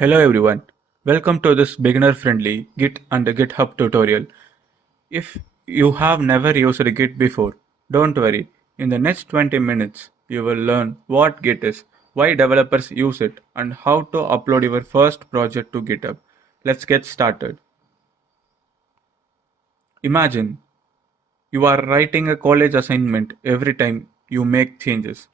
Hello everyone, welcome to this beginner friendly Git and GitHub tutorial. If you have never used Git before, don't worry. In the next 20 minutes, you will learn what Git is, why developers use it, and how to upload your first project to GitHub. Let's get started. Imagine you are writing a college assignment every time you make changes.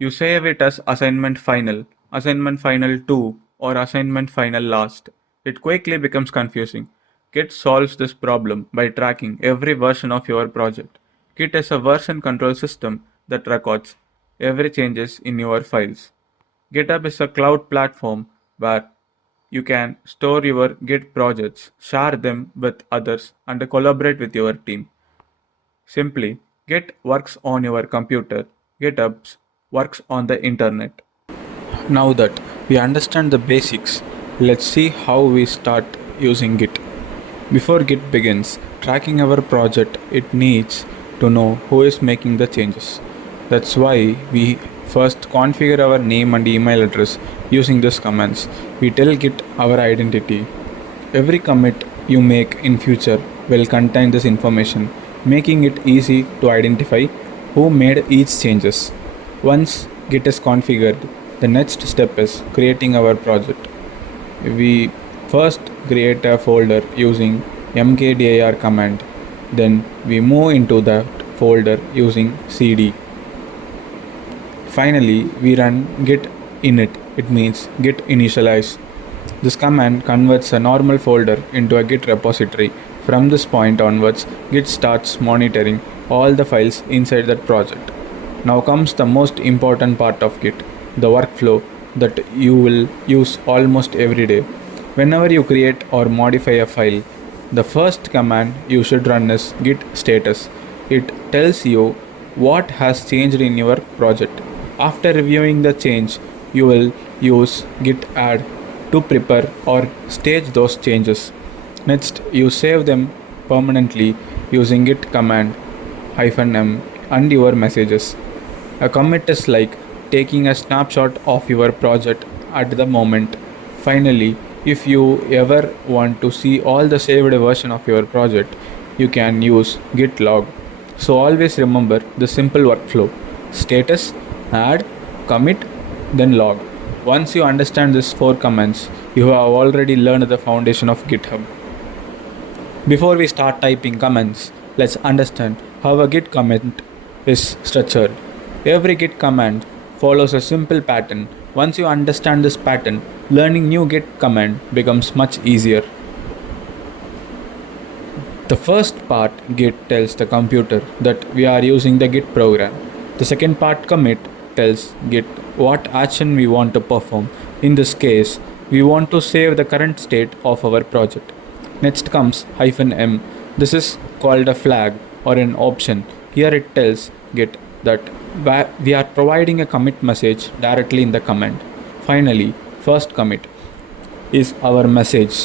You save it as assignment final 2, or assignment final last. It quickly becomes confusing. Git solves this problem by tracking every version of your project. Git is a version control system that records every changes in your files. GitHub is a cloud platform where you can store your Git projects, share them with others, and collaborate with your team. Simply, Git works on your computer, GitHub works on the internet. Now that we understand the basics, let's see how we start using Git. Before Git begins tracking our project, it needs to know who is making the changes. That's why we first configure our name and email address using these commands. We tell Git our identity. Every commit you make in future will contain this information, making it easy to identify who made each changes. Once Git is configured, the next step is creating our project. We first create a folder using mkdir command. Then we move into that folder using cd. Finally, we run git init. It means git initialize. This command converts a normal folder into a Git repository. From this point onwards, Git starts monitoring all the files inside that project. Now comes the most important part of Git, the workflow that you will use almost every day. Whenever you create or modify a file, the first command you should run is git status. It tells you what has changed in your project. After reviewing the change, you will use git add to prepare or stage those changes. Next, you save them permanently using git command -m and your messages. A commit is like taking a snapshot of your project at the moment. Finally, if you ever want to see all the saved version of your project, you can use git log. So always remember the simple workflow: status, add, commit, then log. Once you understand these 4 commands, you have already learned the foundation of GitHub. Before we start typing commands, let's understand how a git command is structured. Every git command follows a simple pattern. Once you understand this pattern, learning new git command becomes much easier. The first part, git, tells the computer that we are using the git program. The second part, commit, tells git what action we want to perform. In this case, we want to save the current state of our project. Next comes -m. This is called a flag or an option. Here it tells git that we are providing a commit message directly in the command. Finally, first commit is our message.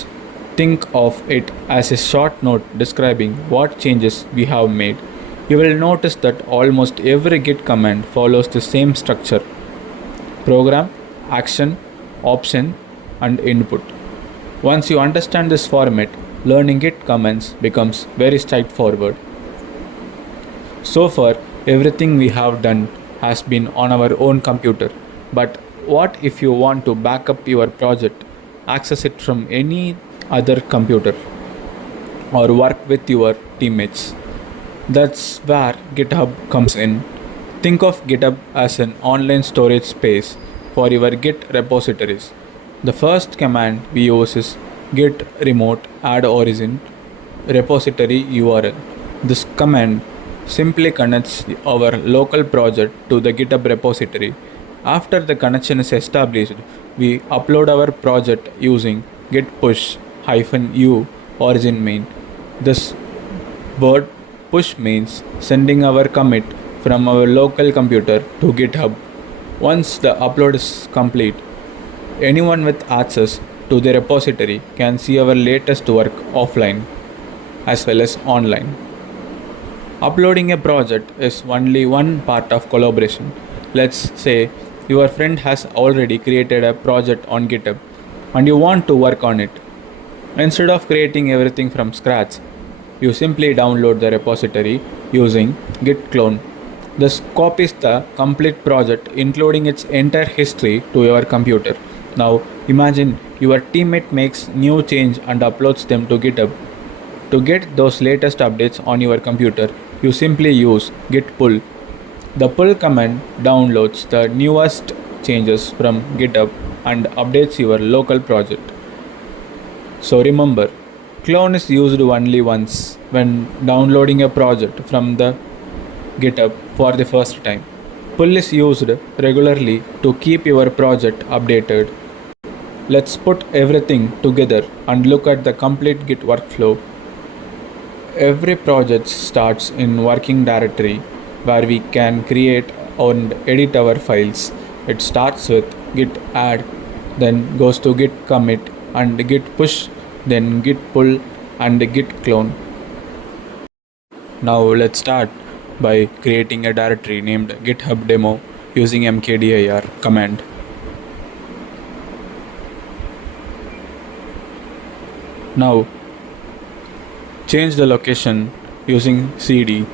Think of it as a short note describing what changes we have made. You will notice that almost every git command follows the same structure: program, action, option, and input. Once you understand this format, learning git commands becomes very straightforward. So far, everything we have done has been on our own computer. But what if you want to back up your project, access it from any other computer, or work with your teammates? That's where GitHub comes in. Think of GitHub as an online storage space for your Git repositories. The first command we use is git remote add origin repository URL. This command simply connects our local project to the GitHub repository. After the connection is established, we upload our project using git push -u origin main. This word push means sending our commit from our local computer to GitHub. Once the upload is complete, anyone with access to the repository can see our latest work offline as well as online. Uploading a project is only one part of collaboration. Let's say your friend has already created a project on GitHub. and you want to work on it. Instead of creating everything from scratch, you simply download the repository using git clone. This copies the complete project, including its entire history, to your computer. Now, imagine your teammate makes new change and uploads them to GitHub. To get those latest updates on your computer, you simply use git pull. The pull command downloads the newest changes from GitHub and updates your local project. So remember, clone is used only once when downloading a project from the GitHub for the first time. Pull is used regularly to keep your project updated. Let's put everything together and look at the complete Git workflow. Every project starts in working directory where we can create and edit our files. It starts with git add, then goes to git commit and git push, then git pull and git clone. Now let's start by creating a directory named GitHub demo using mkdir command. Now change the location using cd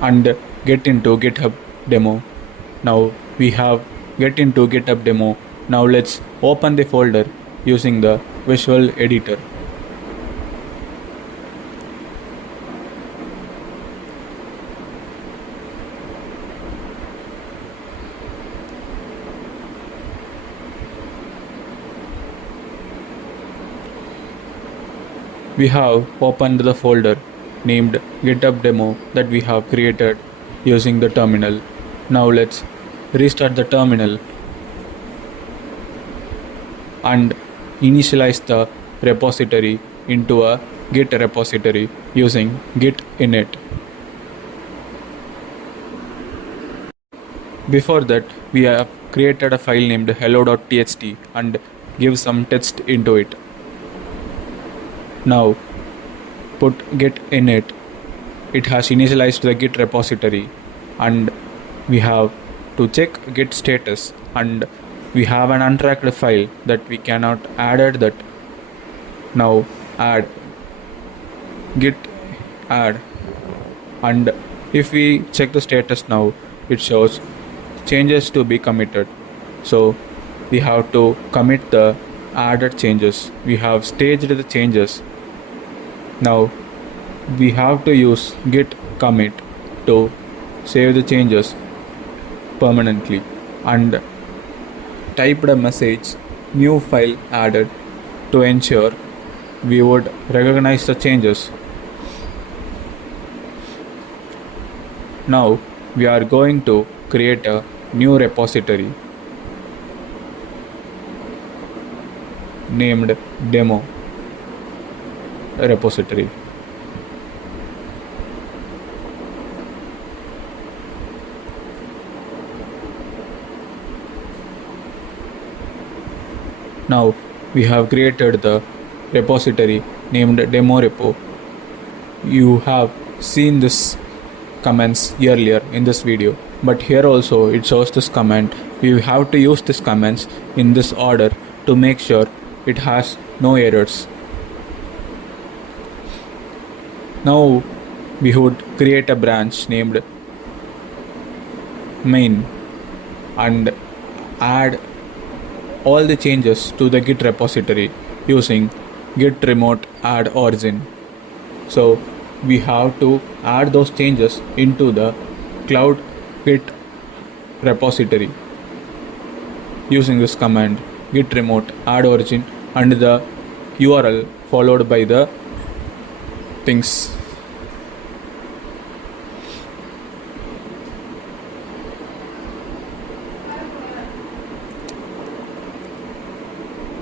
and get into GitHub demo. Now we have get into GitHub demo. Now let's open the folder using the visual editor. We have opened the folder named GitHub demo that we have created using the terminal. Now let's restart the terminal and initialize the repository into a Git repository using git init. Before that, we have created a file named hello.txt and give some text into it. Now put git init. It has initialized the Git repository and we have to check git status, and we have an untracked file that we cannot add that. Now add git add, and if we check the status now, it shows changes to be committed. So we have to commit the added changes. We have staged the changes. Now we have to use git commit to save the changes permanently and typed a message new file added to ensure we would recognize the changes. Now we are going to create a new repository named demo repository. Now we have created the repository named demo repo. You have seen this commands earlier in this video, but here also it shows this command. We have to use this commands in this order to make sure it has no errors. Now we would create a branch named main and add all the changes to the Git repository using git remote add origin. So we have to add those changes into the cloud Git repository using this command git remote add origin and the URL followed by the things.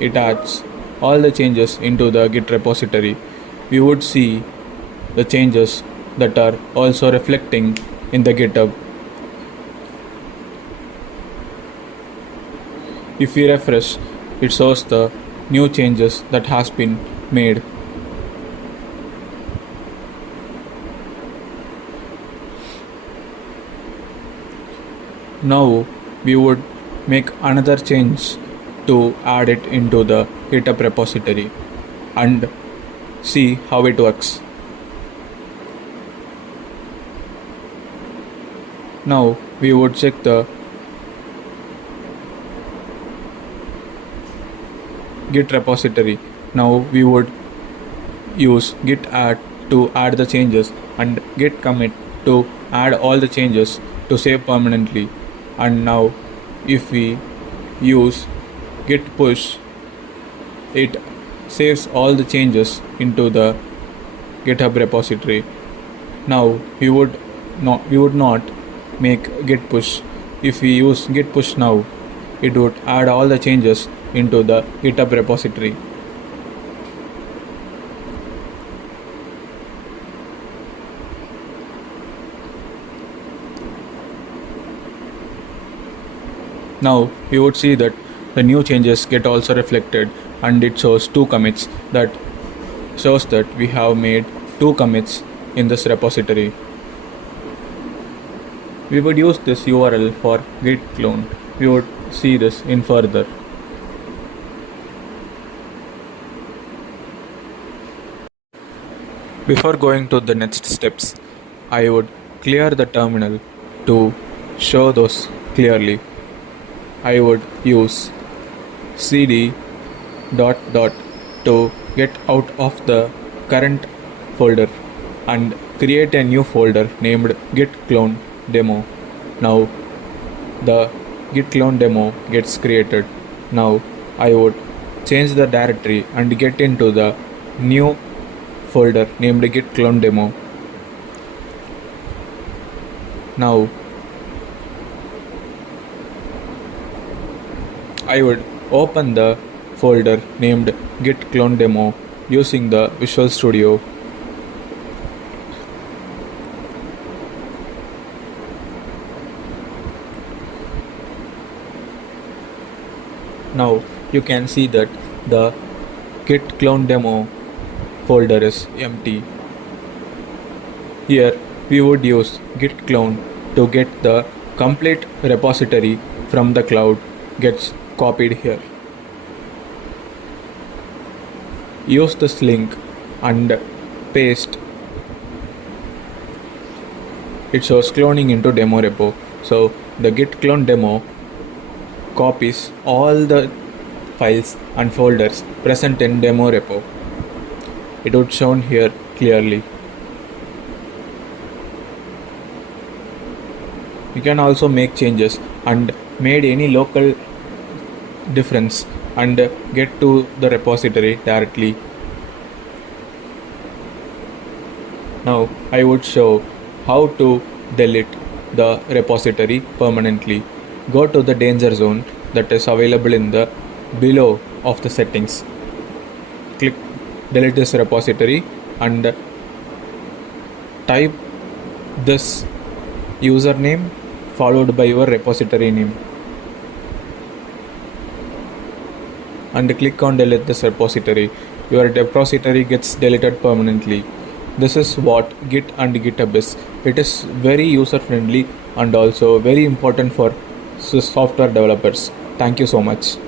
It adds all the changes into the Git repository. We would see the changes that are also reflecting in the GitHub. If we refresh, it shows the new changes that has been made. Now we would make another change to add it into the GitHub repository and see how it works. Now we would check the Git repository. Now we would use git add to add the changes and git commit to add all the changes to save permanently. And now if we use git push, it saves all the changes into the GitHub repository. Now we would not make git push. If we use git push now, it would add all the changes into the GitHub repository. Now we would see that the new changes get also reflected, and it shows 2 commits. That shows that we have made 2 commits in this repository. We would use this URL for git clone. We would see this in further. Before going to the next steps, I would clear the terminal to show those clearly. I would use cd ... to get out of the current folder and create a new folder named git clone demo. Now the git clone demo gets created. Now I would change the directory and get into the new folder named git clone demo. Now I would open the folder named git clone demo using the Visual Studio. Now you can see that the git clone demo folder is empty. Here we would use git clone to get the complete repository from the cloud gets copied here. Use this link and paste. It shows cloning into demo repo. So the git clone demo copies all the files and folders present in demo repo. It would shown here clearly. You can also make changes and made any local difference and get to the repository directly. Now I would show how to delete the repository permanently. Go to the danger zone that is available in the below of the settings. Click delete this repository and type this username followed by your repository name and click on delete this repository. Your repository gets deleted permanently. This is what Git and GitHub is. It is very user friendly and also very important for software developers. Thank you so much.